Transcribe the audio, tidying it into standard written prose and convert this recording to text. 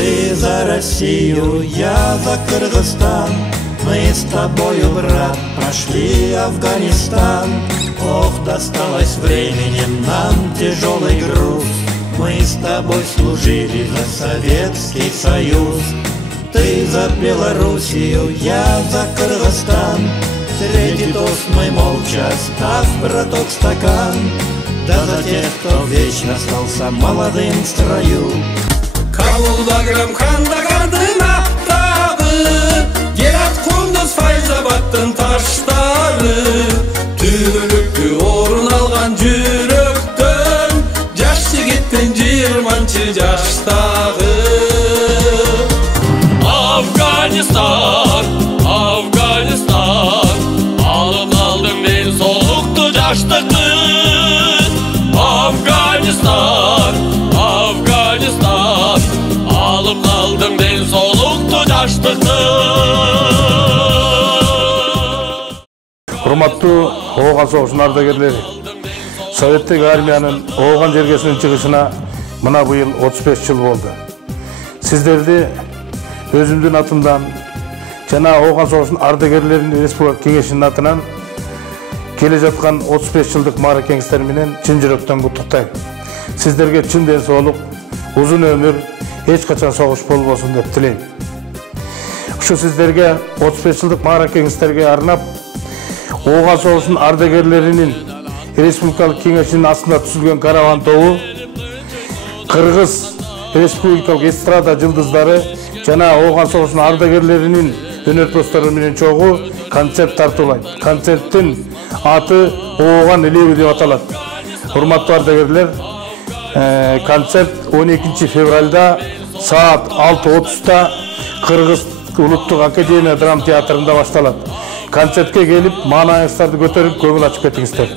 Ты за Россию, я за Кыргызстан. Мы с тобою, брат, прошли Афганистан. Ох, досталось временем нам тяжелый груз. Мы с тобой служили за Советский Союз. Ты за Белоруссию, я за Кыргызстан. Третий тост мы молча, ставь, браток, стакан. Да за тех, кто вечно остался молодым в строю. Кабулда кірім қандағардың аттағы, Герат Құндыз Файзабадтың таштары, Түгілікті орын алған жүректен, Жаш жігіттен 20 жаштағы. Афганистан, Афганистан, алып қалдым мен солықты жаштықты. Афганистан, Афганистан, алып қалдым мен солықты жаштықты. Құрматтуу Оған соғышының ардагерлери, Советтік армияның Оған жергесінің чыгышына мына быйыл 35 жыл болды. Сіздерді өзімдің атымдан жана Оған соғышының ардагерлерінің Республика Кеңешінің атынан келе жатқан 35 жылдық мааракеңиздер менен чын жүрөктөн куттуктайм. Сіздерге чын денсаулык, узун өмүр, эч качан согуш болбосун деп тилейм. Ушу сіздерге 35 жылдық мааракеңиздерге арнап Оған соғышының ардагерлерinin Республикалык Кеңешінің астында түзүлгөн караван тобу Кыргыз Республикалык эстрада жылдыздары жана Оған соғышының ардагерлерinin өнөрпөстөрү менен чогуу концерт тартуулайт. Концерттин аты Оған элеби деп аталат. Урматтуу ардагерлер, концерт 12 февралда саат 6:30-та Кыргыз Улуттук Академия драма театрында башталат. Концертке келип, маанайыңыздарды көтөрүп, көңүл ачып кетиңиздер.